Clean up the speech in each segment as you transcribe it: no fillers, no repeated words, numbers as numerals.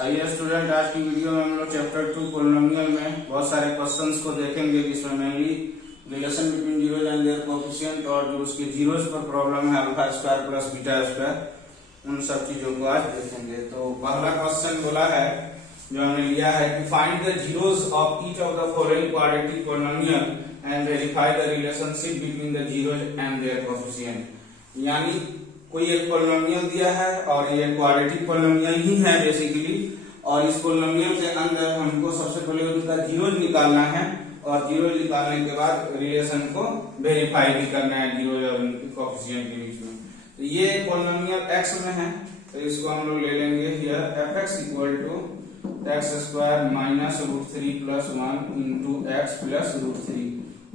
आइए स्टूडेंट, आज की वीडियो में हम लोग चैप्टर 2 पॉलिनोमियल में बहुत सारे क्वेश्चंस को देखेंगे जिसमें mainly relation between zeros and their coefficient और जो उसके जीरोज पर प्रॉब्लम है alpha square plus beta square, उन सब चीजों को आज देखेंगे। तो पहला क्वेश्चन बोला है जो हमने लिया है कि find the zeros of each of the following quadratic polynomial and verify the relationship between the zeros and their coefficient. यानी कोई एक पॉलिनोमियल दिया है और ये क्वाड्रेटिक पॉलिनोमियल ही है बेसिकली, और इस पॉलिनोमियल के अंदर हमको सबसे पहले उनका जीरोज निकालना है और जीरोज निकालने के बाद रिलेशन को वेरीफाई भी करना है जीरोज और उनके कोएफिशिएंट के बीच में। तो ये पॉलिनोमियल x में है तो इसको हम लोग ले लेंगे here fx equal to x square minus root 3 plus 1 into x plus root 3।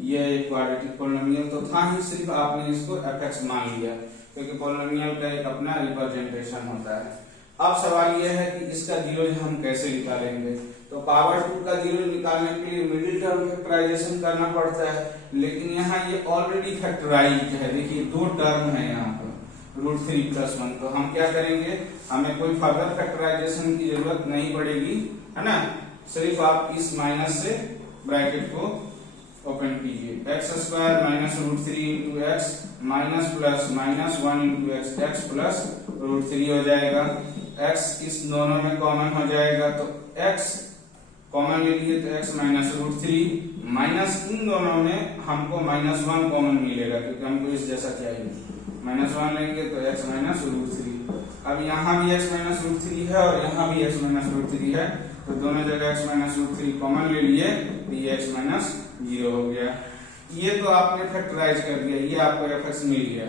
ये एक क्वाड्रेटिक पॉलिनोमियल तो था ही, सिर्फ आपने इसको fx मान लिया क्योंकि पॉलिनोमियल का एक अपना रिप्रेजेंटेशन होता है। अब सवाल यह है कि इसका जीरोज हम कैसे निकालेंगे। तो पावर 2 का जीरोज निकालने के लिए मिडिल टर्म फैक्टराइजेशन करना पड़ता है, लेकिन यहाँ ये ऑलरेडी फैक्टराइज्ड है। देखिए दो टर्म है यहाँ पर रूट 3 प्लस 1, तो हम क्या करेंगे, हमें कोई फर्दर फैक्टराइजेशन की जरूरत नहीं पड़ेगी, है ना। सिर्फ आप इस माइनस से ब्रैकेट को ओपन कीजिए, x square minus root 3 into x minus plus minus 1 into x, x plus root 3 हो जाएगा। एक्स इस दोनों में कॉमन हो जाएगा तो एक्स कॉमन ले लिए तो एक्स माइनस रूट 3 माइनस इन दोनों में हमको माइनस 1 कॉमन मिलेगा क्योंकि हमको इस जैसा चाहिए। माइनस 1 लेंगे तो एक्स माइनस रूट 3। अब यहाँ भी एक्स माइनस रूट 3 है और यहाँ भी एक्स माइनस रूट 3 है, तो दोनों जगह एक्स माइनस रूट 3 कॉमन ले लिए तो ये एक्स माइनस 0 हो गया। ये तो आपने फैक्टराइज कर दिया, ये आपको एफएक्स मिल गया।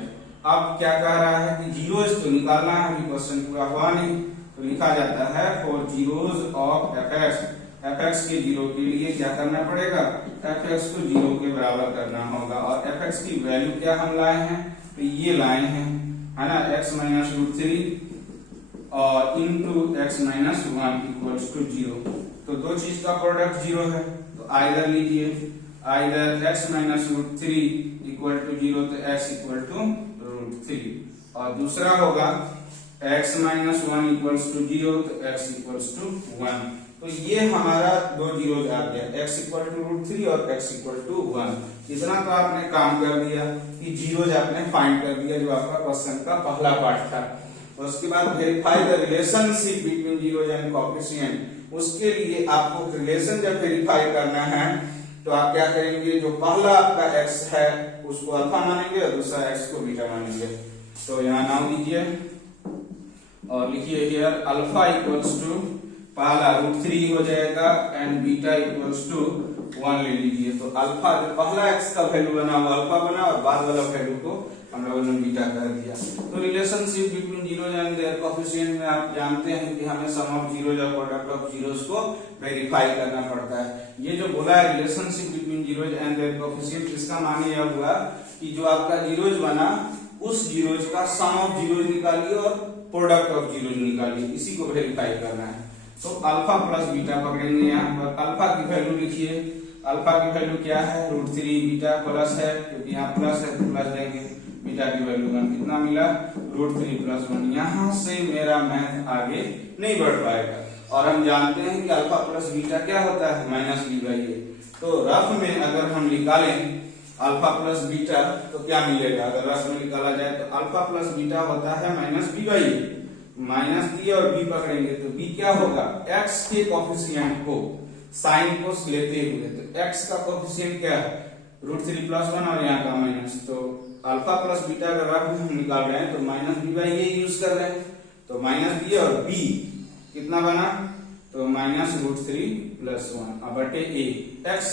अब क्या कह रहा है कि जीरोज तो निकालना है, अभी क्वेश्चन पूरा हुआ नहीं, तो लिखा जाता है for zeros of FX. FX के जीरो के लिए क्या करना पड़ेगा, एफएक्स को जीरो के बराबर करना होगा। और एफएक्स की वैल्यू क्या हम लाए हैं, तो ये लाए हैं, है ना, एक्स माइनस रूट 3 और into x minus 1 equals to 0। तो दो चीज का प्रोडक्ट 0 है, तो आइदर लीजिए, either x minus root 3 equal to 0 तो x इक्वल टू रूट 3, और दूसरा होगा x माइनस 1 इक्वल्स टू 0 तो x इक्वल्स टू 1। तो ये हमारा दो जीरोज आ गया, x इक्वल टू रूट 3 और x इक्वल टू 1। इतना तो आपने काम कर दिया कि जीरोज आपने फाइंड कर दिया, जो आपका क्वेश्चन का पहला पार्ट था। उसके बाद verify the relationship between zeros and coefficient. उसके लिए आपको रिलेशन जब वेरीफाई करना है तो आप क्या करेंगे, जो पहला आपका x है उसको अल्फा मानेंगे और दूसरा x को बीटा मानेंगे। तो यहाँ नाम दीजिए और लिखिए हियर अल्फा इक्वल्स टू पहला रूट 3 हो जाएगा एंड बीटा इक्वल्स टू 1 ले लीजिए। तो अल्फा जो पहला x का वैल्यू बना वो अल्फा बना और बाद वाला वैल्यू को हम लोगों ने बीटा कर दिया। तो relationship between zeros and their coefficient में आप जानते हैं कि हमें सम ऑफ जीरोज और प्रोडक्ट ऑफ जीरोज को वेरीफाई करना पड़ता है। ये जो बोला है relationship between zeros and their coefficient, इसका माने यह हुआ कि जो आपका जीरोज बना उस जीरोज का सम ऑफ जीरोज निकालिए और प्रोडक्ट ऑफ जीरोज निकालिए, इसी को वेरीफाई करना है। तो अल्फा प्लस बीटा पकड़ेंगे, यहाँ पर अल्फा की वैल्यू लिखिए, अल्फा की वैल्यू क्या है रूट 3, बीटा प्लस है क्योंकि यहाँ प्लस है तो प्लस देंगे, बीटा की वैल्यू 1 कितना मिला रूट 3 प्लस 1। यहाँ से मेरा मैथ आगे नहीं बढ़ पाएगा और हम जानते हैं कि अल्फा प्लस बीटा क्या होता है माइनस बी बाई ए। तो रफ में अगर हम निकालें अल्फा प्लस बीटा तो क्या मिलेगा, अगर रफ में निकाला जाए तो अल्फा प्लस बीटा होता है minus B by A. Minus B और बी पकड़ेंगे तो बी क्या होगा, एक्स के कोएफिशिएंट को साइन को लेते हुए, तो एक्स का कोएफिशिएंट क्या है रूट 3 प्लस 1 और यहाँ का माइनस। तो अल्फा प्लस बीटा अगर रफ में हम निकाल रहे हैं तो minus B by A use कर रहे हैं, तो माइनस बी और बी कितना बना, तो माइनस रूट 3 प्लस 1 अब बटे ए। एक्स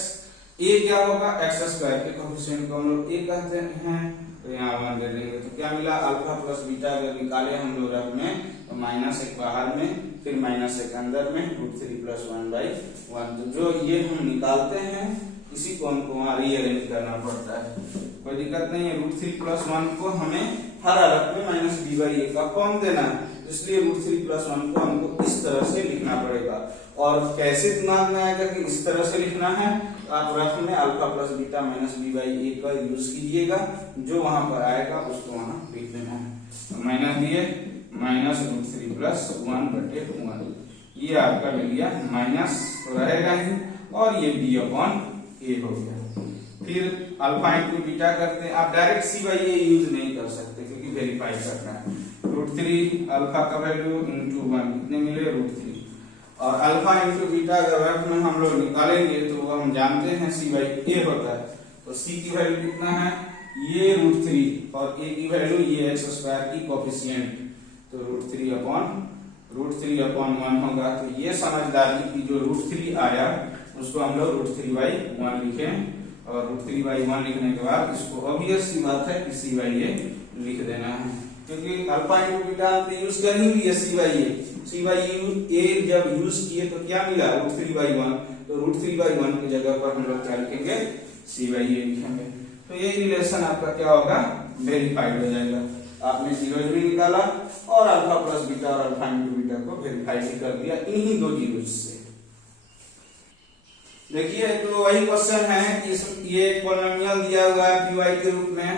ए क्या होगा, एक्स स्क्वायर के कोएफिशिएंट को हम लोग ए कहते हैं, तो यहाँ 1 दे देंगे। तो क्या मिला, अल्फा प्लस बीटा अगर निकाले हम लोग रफ में तो माइनस एक बाहर में फिर माइनस एक अंदर में रूट 3 प्लस 1 बाई 1। तो जो ये हम निकालते हैं इसी को हमको वहां रीअरेंज करना पड़ता है, कोई दिक्कत नहीं है। रूट 3 प्लस 1 को हमें हर हरफ में माइनस बी बाई ए का फॉर्म देना है, इसलिए रूट 3 प्लस 1 को हमको इस तरह से लिखना पड़ेगा। और कैसे दिमाग में आएगा कि इस तरह से लिखना है, आप रफ में alpha plus beta minus B by A का यूज कीजिएगा, जो वहां पर आएगा उसको वहां लिख देना है। तो माइनस दिए माइनस रूट 3 प्लस 1 बटे 1, ये ये आपका ले लिया माइनस तो रहेगा ही, और ये b अपॉन a हो गया। फिर अल्फा इंटू बीटा करते हैं, आप direct C by A use नहीं कर सकते क्योंकि वेरीफाई करना है। √3 अल्फा का वैल्यू इंटू 1 कितने मिले √3, और अल्फा इंटू बीटा अगर रफ में हम लोग निकालेंगे तो हम जानते हैं सी बाई ए होता है, तो सी की वैल्यू कितना है ये √3 और a की वैल्यू ये एक्स स्क्वायर की कोफिशिएंट, तो √3 अपॉन 1 होगा। तो ये समझदारी की जो √3 आया उसको हम लोग √3/1 लिखें, और √3/1 लिखने के बाद इसको ऑब्वियस सी बात है कि सी बाई ए लिख देना है, क्योंकि अल्फा इंटू बीटा हमने यूज कर ही लिया सी बाई ए जब यूज किए तो क्या मिला √3/1, तो √3/1 की जगह पर हम लोग क्या लिखेंगे सी बाई ए लिखेंगे। तो ये रिलेशन आपका क्या होगा वेरीफाइड हो जाएगा, आपने जीरोज भी निकाला और अल्फा प्लस बीटा और अल्फा इंटू बीटा को वेरीफाइड कर दिया इन्हीं दो जीरोज से। देखिए तो वही क्वेश्चन है कि ये पॉलिनोमियल दिया हुआ है py के रूप में,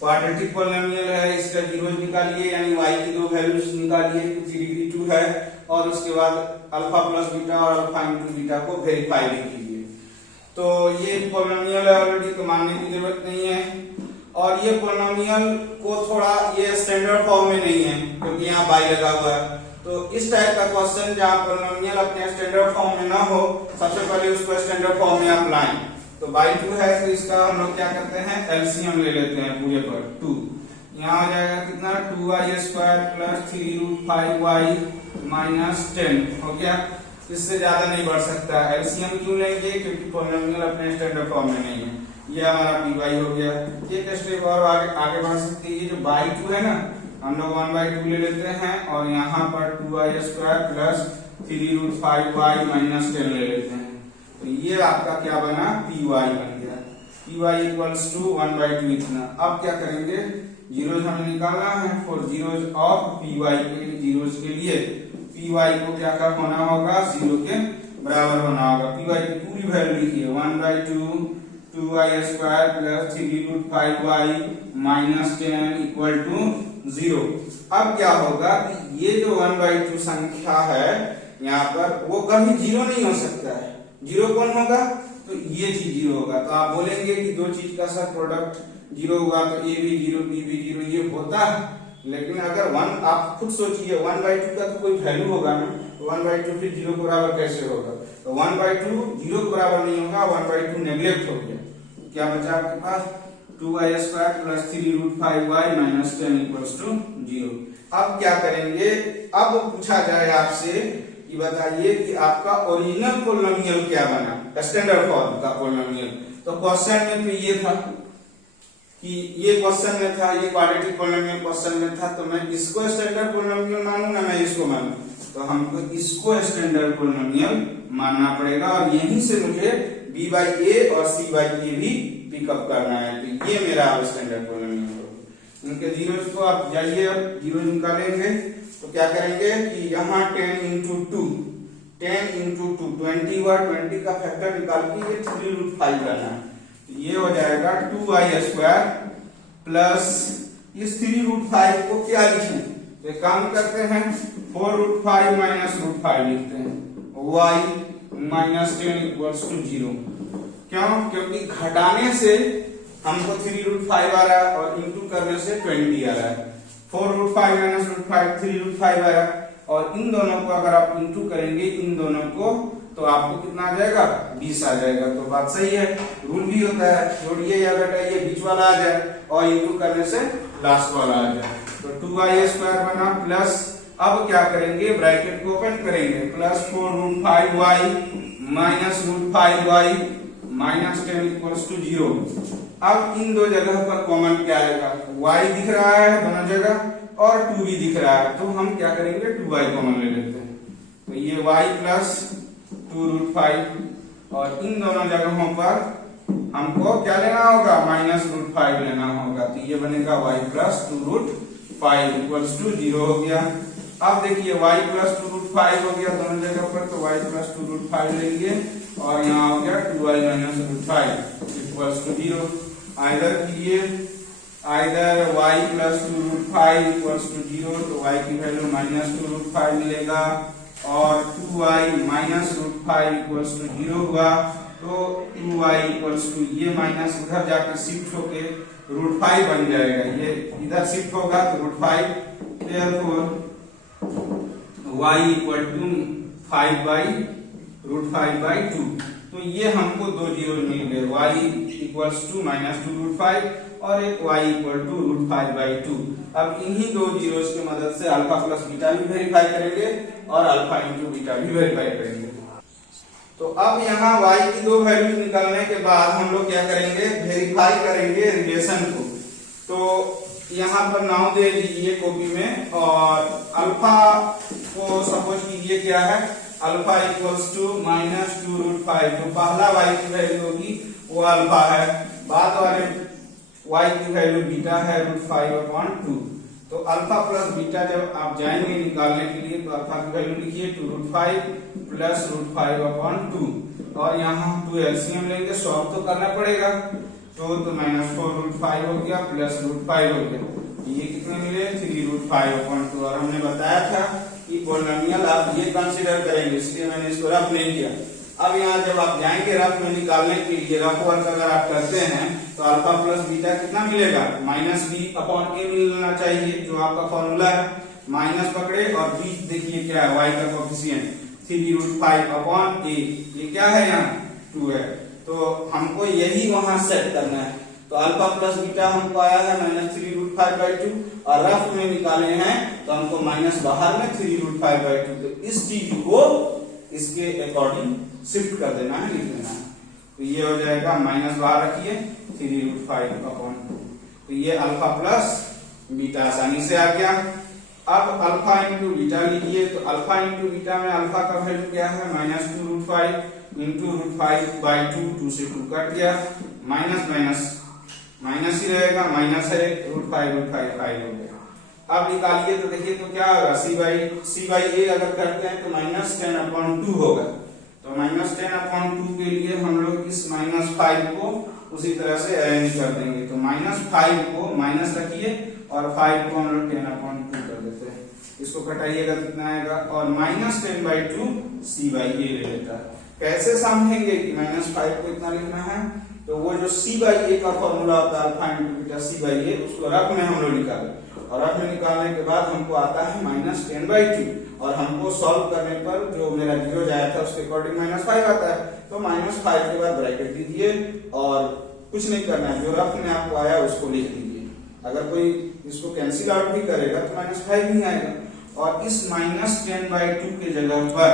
क्वाड्रेटिक पॉलिनोमियल है, इसका जीरोज निकालिए यानी y की दो वैल्यूज निकालिए, डिग्री 2 है, और उसके बाद अल्फा प्लस बीटा और अल्फा इंटू बीटा को वेरीफाई भी कीजिए। तो ये पॉलिनोमियल है ऑलरेडी, तो मानने की जरूरत नहीं है, और ये पॉलिनोमियल को थोड़ा ये स्टैंडर्ड फॉर्म में नहीं है क्योंकि यहाँ बाई लगा हुआ है। तो इस टाइप का क्वेश्चन जहाँ पॉलिनोमियल अपने स्टैंडर्ड फॉर्म में ना हो, सबसे पहले उसको स्टैंडर्ड फॉर्म में आप लाएं। तो बाई 2 है तो इसका हम लोग क्या करते हैं एलसीएम ले लेते हैं पूरे पर 2, यहाँ हो जाएगा कितना 2y² प्लस 3√5y माइनस 10 हो गया, इससे ज्यादा नहीं बढ़ सकता। एलसीएम क्यों लेंगे क्योंकि पॉलिनोमियल अपने स्टैंडर्ड फॉर्म में नहीं है। ये हमारा py हो गया। एक स्टेप और आगे बढ़ सकते हैं, ये जो बाई 2 है ना हम लोग 1/2 ले लेते हैं और यहाँ पर 2y² प्लस 3√5y माइनस 10 ले लेते हैं, तो ये आपका क्या बना py बन गया, py इक्वल्स टू 1/2 इतना। अब क्या करेंगे जीरोज हमें निकालना है, फॉर जीरोज ऑफ py के जीरोज के लिए py को क्या का होना होगा 0 के बराबर होना होगा। py की पूरी वैल्यू लिखिए 1/2 2y² plus 3√5y minus 10 equal to 0। अब क्या होगा कि ये जो 1/2 संख्या है यहाँ पर वो कभी 0 नहीं हो सकता है, 0 कौन होगा तो ये चीज 0 होगा। तो आप बोलेंगे कि दो चीज का सब प्रोडक्ट 0 हुआ तो a भी 0 b भी 0, ये होता है, लेकिन अगर 1 आप खुद सोचिए 1/2 का तो कोई वैल्यू होगा ना, तो 1/2 फिर 0 के बराबर कैसे होगा, तो 1/2 0 के बराबर नहीं होगा, 1/2 नेग्लेक्ट हो गया। क्या बचा आपके पास 2y² plus 3√5y minus 10 equals to 0। अब क्या करेंगे, अब पूछा जाए आपसे कि बताइए कि आपका ओरिजिनल पॉलिनोमियल क्या बना स्टैंडर्ड फॉर्म का पॉलिनोमियल। तो क्वेश्चन में तो ये था कि ये क्वेश्चन में था, ये क्वाड्रेटिक पॉलिनोमियल क्वेश्चन में था, तो मैं इसको स्टैंडर्ड पॉलिनोमियल मानूं ना मैं इसको मानूं, तो हमको इसको स्टैंडर्ड पॉलिनोमियल मानना पड़ेगा, और यहीं से मुझे b/a और c/a भी पिकअप करना है। तो ये मेरा स्टैंडर्ड पॉलिनोमियल होगा। इनके जीरोज को आप जाइए, अब जीरोज निकालेंगे तो क्या करेंगे कि यहाँ 10 इंटू 2 20 हुआ, 20 का फैक्टर निकाल के ये 3√5 लाना है, तो ये हो जाएगा 2y² प्लस इस 3√5 को क्या लिखें, तो काम करते हैं 4√5 माइनस √5 लिखते हैं, y माइनस 10 इक्वल्स टू 0। क्यों, क्योंकि घटाने से हमको 3√5 आ रहा है और इंटू करने से 20 आ रहा है। 4√5 माइनस √5 3√5 आ रहा है, और इन दोनों को अगर आप इंटू करेंगे इन दोनों को तो आपको कितना आ जाएगा 20 आ जाएगा। तो बात सही है, रूल भी होता है जोड़िए या घटाइए बीच वाला आ जाए और इंटू करने से लास्ट वाला आ जाए। तो 2y² बना प्लस, अब क्या करेंगे ब्रैकेट को ओपन करेंगे, plus 4√5y minus √5y minus 10 equals to 0। अब इन दो जगह पर कॉमन क्या आएगा, y दिख रहा है दोनों जगह और 2 भी दिख रहा है, तो हम क्या करेंगे 2y कॉमन ले लेते हैं, तो ये y प्लस 2√5, और इन दोनों जगहों पर हमको क्या लेना होगा माइनस √5 लेना होगा, तो ये बनेगा y प्लस 2√5 इक्वल्स टू 0 हो गया। अब देखिए y प्लस 2√5 हो गया दोनों जगह पर, तो y प्लस 2√5 लेंगे और यहाँ हो गया 2y minus √5 equals to 0। Either कीजिए, either y plus 2√5 equals to 0, तो y की वैल्यू माइनस 2√5 मिलेगा और 2y minus root 5 equals to 0 हुआ, तो 2y इक्वल्स टू ये माइनस उधर जाकर शिफ्ट होके रूट 5 बन जाएगा, ये इधर शिफ्ट होगा तो root 5, therefore y equal to 5 by root 5 by 2। तो ये हमको दो जीरो मिल गए, y equals to minus 2 root 5 और एक y equal to root 5 by 2। अब इन्हीं दो जीरोस की मदद से अल्फा प्लस बीटा भी वेरीफाई करेंगे और अल्फा इंटू बीटा भी वेरीफाई करेंगे। तो अब यहाँ y की दो वैल्यू निकालने के बाद हम लोग क्या करेंगे, वेरीफाई करेंगे रिलेशन को। तो यहाँ पर नाम दे दीजिए कॉपी में, और अल्फा को सपोज कीजिए क्या है, alpha equals to minus 2 root 5। तो पहला y की वैल्यू होगी वो अल्फा है, बाद वाले y की वैल्यू बीटा है रूट 5/2। तो अल्फा प्लस बीटा जब आप जाएंगे निकालने के लिए तो अल्फा की वैल्यू लिखिए 2 रूट 5 प्लस रूट 5/2, और यहाँ हम 2 एलसीएम लेंगे, सॉल्व तो करना पड़ेगा। तो माइनस 4 रूट 5 हो गया प्लस रूट 5 हो गया, ये कितने मिले 3 रूट 5/2। और हमने बताया था कि पॉलिनोमियल आप ये कंसीडर करेंगे, इसलिए मैंने इसको रफ नहीं किया। अब यहाँ जब आप जाएंगे रफ में निकालने के लिए, रफ वर्क अगर आप करते हैं तो अल्फा प्लस बीटा कितना मिलेगा, माइनस बी अपॉन ए मिलना चाहिए, जो आपका फॉर्मूला है। माइनस पकड़े और बी देखिए क्या है, y का कोएफिशिएंट 3 रूट 5/a, ये क्या है यहाँ 2 है। तो हमको यही वहां सेट करना है। तो अल्फा प्लस बीटा हमको आया है माइनस 3 रूट 5/2, और रफ में निकाले हैं तो हमको माइनस बाहर में 3 रूट 5/2। तो इस चीज को इसके अकॉर्डिंग शिफ्ट कर देना है, लिख देना है। तो ये हो जाएगा, माइनस बाहर रखिए 3 रूट 5/2। तो ये अल्फा प्लस बीटा आसानी से आ गया। अब अल्फा इंटू बीटा लीजिए, तो अल्फा इंटू बीटा में अल्फा का वैल्यू क्या है, माइनस 2 रूट 5 इंटू रूट 5/2, 2 से 2 कट गया, माइनस माइनस माइनस ही रहेगा, माइनस है रूट 5 5 हो गया। अब निकालिए तो देखिए तो क्या होगा, c बाई a अगर करते हैं तो माइनस 10/2 होगा। तो माइनस 10/2 के लिए हम लोग इस माइनस 5 को उसी तरह से अरेंज कर देंगे। तो माइनस 5 को माइनस रखिए और 5 को हम लोग 10/2 कर देते हैं, इसको घटाइएगा कितना आएगा, और माइनस 10/2 c बाई a ले लेता है। कैसे समझेंगे कि माइनस 5 को इतना लिखना है, तो वो जो c बाई a का फॉर्मूला होता है alpha into beta c by a, उसको रफ में हम लोग निकाले, और रफ में निकालने के बाद हमको आता है माइनस 10/2, और हमको सॉल्व करने पर जो मेरा जीरो जाया था उसके अकॉर्डिंग माइनस 5 आता है। तो माइनस 5 के बाद ब्रैकेट दीजिए और कुछ नहीं करना है, जो रफ में आपको आया उसको लिख दीजिए। अगर कोई इसको कैंसिल आउट भी करेगा तो माइनस 5 नहीं आएगा, और इस माइनस 10/2 के जगह पर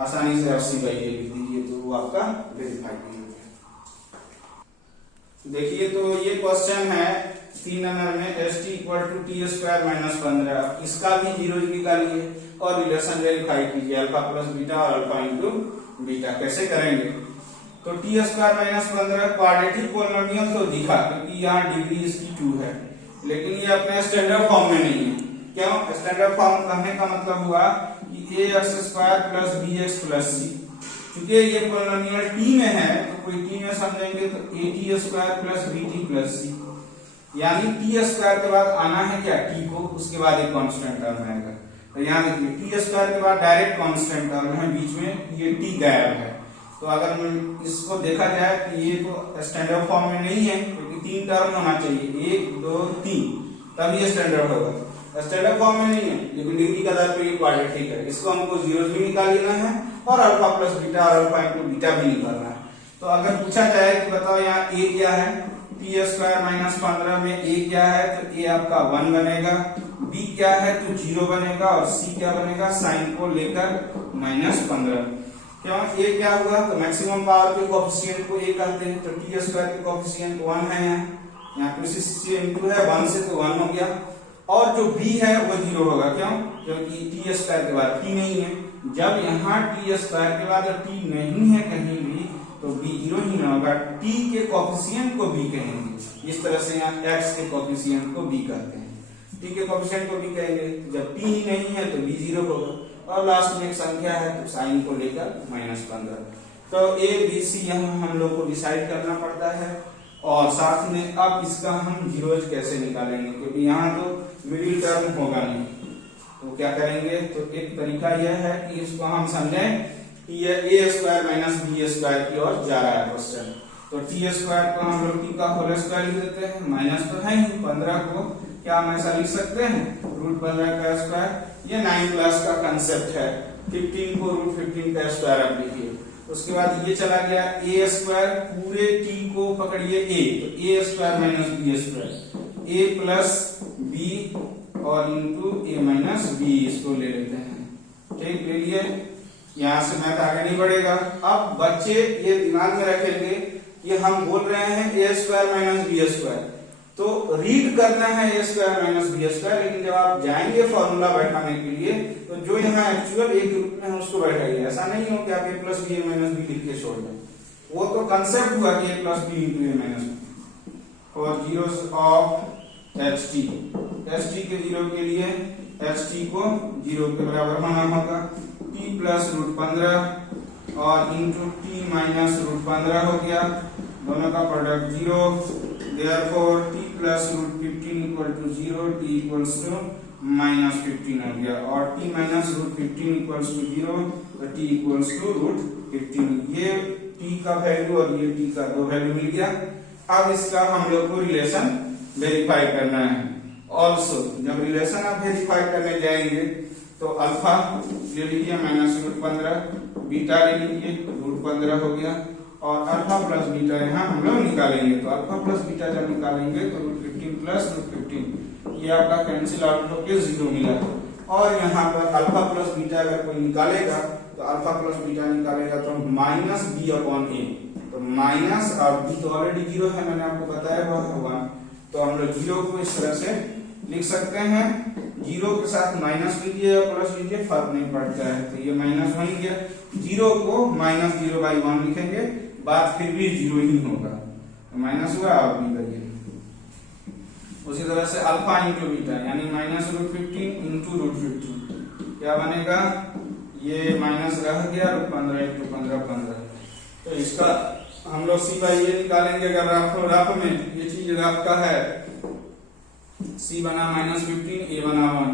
आसानी से c बाई a लिख दीजिए, तो वो आपका वेरीफाई हो गया। देखिए तो ये क्वेश्चन है 3 नंबर में, st equal to T square minus 15, इसका भी जीरो निकालिए और रिलेशन वेरीफाई कीजिए, अल्फा प्लस बीटा और अल्फा इंटू बीटा। कैसे करेंगे, तो T square minus 15 quadratic polynomial तो दिखा, क्योंकि यहाँ डिग्री इसकी 2 है, लेकिन ये अपने स्टैंडर्ड फॉर्म में नहीं है। क्यों, स्टैंडर्ड फॉर्म कहने का मतलब हुआ कि ax square plus bx plus c, क्योंकि ये पॉलिनोमियल t में है तो कोई t में समझेंगे तो at square plus bt plus c, यानी t स्क्वायर के बाद आना है क्या t को, उसके बाद एक कांस्टेंट टर्म आएगा। तो यहाँ देखिए t स्क्वायर के बाद डायरेक्ट कांस्टेंट टर्म है, बीच में ये t गायब है। तो अगर इसको देखा जाए तो ये तो स्टैंडर्ड फॉर्म में नहीं है, क्योंकि 3 टर्म होना चाहिए, 1 2 3, तब ये स्टैंडर्ड होगा। स्टैंडर्ड फॉर्म में नहीं है, लेकिन डिग्री का आधार पर ये क्वाड्रेटिक है। इसको हमको जीरोस भी निकाल लेना है और अल्फा प्लस बीटा और अल्फा इंटू बीटा भी निकालना है। तो अगर पूछा जाए कि बताओ यहाँ a क्या है, टी स्क्वायर माइनस 15 में a क्या है, तो a आपका 1 बनेगा, b क्या है तो 0 बनेगा, और c क्या बनेगा, साइन को लेकर माइनस 15। क्यों, a क्या हुआ, तो मैक्सिमम पावर के कोएफिशिएंट को a कहते हैं, तो टी स्क्वायर के कोएफिशिएंट 1 है, यहाँ पे से इंटू है 1 से तो 1 हो गया, और जो b है वो 0 होगा। क्यों, क्योंकि टी स्क्वायर के बाद t नहीं है। जब यहाँ टी स्क्वायर के बाद t नहीं है कहीं भी तो b 0 ही ना होगा, t के कोएफिशिएंट को b कहेंगे। इस तरह से यहाँ x के कोएफिशिएंट को b कहते हैं, t के कोएफिशिएंट को b कहेंगे। जब t ही नहीं है तो b 0 होगा, और लास्ट में एक संख्या है तो साइन को लेकर माइनस 15। तो a b c यहाँ हम लोग को डिसाइड करना पड़ता है, और साथ में अब इसका हम जीरोज कैसे निकालेंगे, क्योंकि यहाँ तो मिडिल टर्म होगा नहीं। तो क्या करेंगे, तो एक तरीका यह है कि इसको हम समझें कि यह ए स्क्वायर माइनस बी स्क्वायर की ओर जा रहा है क्वेश्चन। तो टी स्क्वायर को हम लोग टी का होल स्क्वायर लिख देते हैं, माइनस तो है ही, 15 को क्या हम ऐसा लिख सकते हैं रूट 15 का स्क्वायर। ये 9 क्लास का कंसेप्ट है। 15 को रूट 15 का स्क्वायर आप लिखिए। उसके बाद ये चला गया ए स्क्वायर, पूरे टी को पकड़िए ए, तो ए स्क्वायर माइनस बी स्क्वायर, ए प्लस बी और इंटू ए माइनस बी, इसको ले लेते हैं। ठीक, ले लिए। यहाँ से मैथ आगे नहीं बढ़ेगा। अब बच्चे ये दिमाग में रखेंगे कि हम बोल रहे हैं ए स्क्वायर माइनस बी स्क्वायर, तो रीड करना है ए स्क्वायर माइनस बी स्क्वायर, लेकिन जब आप जाएंगे फॉर्मूला बैठाने के लिए तो जो यहाँ एक्चुअल एक रूप में है उसको बैठाइए। ऐसा नहीं हो कि आप A plus B A minus B लिख के छोड़ दें। वो तो कंसेप्ट हुआ कि A plus B into A minus B for zeros of H T. H T के जीरो के लिए एच टी को जीरो के बराबर होना होगा, टी प्लस रूट 15 और इंटू टी माइनस रूट 15 हो गया, दोनों का product 0। Therefore t plus root 15 equal to 0, t equals to minus 15 हो गया, और t minus root 15 equals to 0, तो t equals to root 15। ये t का वैल्यू और ये t का दो वैल्यू मिल गया। अब इसका हम लोग को रिलेशन वेरीफाई करना है। ऑल्सो जब रिलेशन आप वेरीफाई करने जाएंगे तो अल्फा ले लीजिए माइनस रूट 15, बीटा ले लीजिए रूट 15 हो गया, और अल्फा प्लस बीटा यहाँ हम लोग निकालेंगे। तो अल्फा प्लस बीटा जब निकालेंगे तो रूट 15 प्लस रूट 15 ये आपका कैंसिल आउट होकर 0 मिला। और यहाँ पर अल्फा प्लस बीटा अगर कोई निकालेगा तो अल्फा प्लस बीटा निकालेगा तो माइनस बी अपॉन ए, तो माइनस और बी तो ऑलरेडी 0 है, मैंने आपको बताया हुआ है 1, तो हम लोग 0 को इस तरह से लिख सकते हैं। 0 के साथ माइनस लीजिए या प्लस लीजिए फर्क नहीं पड़ता है, तो ये माइनस हो ही गया। 0 को माइनस 0/1 लिखेंगे, बात फिर भी 0 ही होगा, तो माइनस हुआ और भी करिए। उसी तरह से अल्फा इंटू बीटा यानी माइनस रूट 15 इंटू रूट 15 क्या बनेगा, ये माइनस रह गया रूट 15 इंटू 15 15, तो इसका हम लोग सीधा ये निकालेंगे। अगर रफ में ये चीज रफ का है, सी बना माइनस 15, ए बना 1,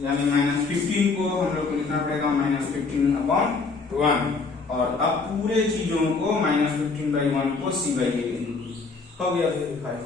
यानी माइनस 15 को हम लोग को लिखना पड़ेगा माइनस 15/1, और अब पूरे चीजों को माइनस 15/1 को सी बाई ए हो गया वेरीफाई।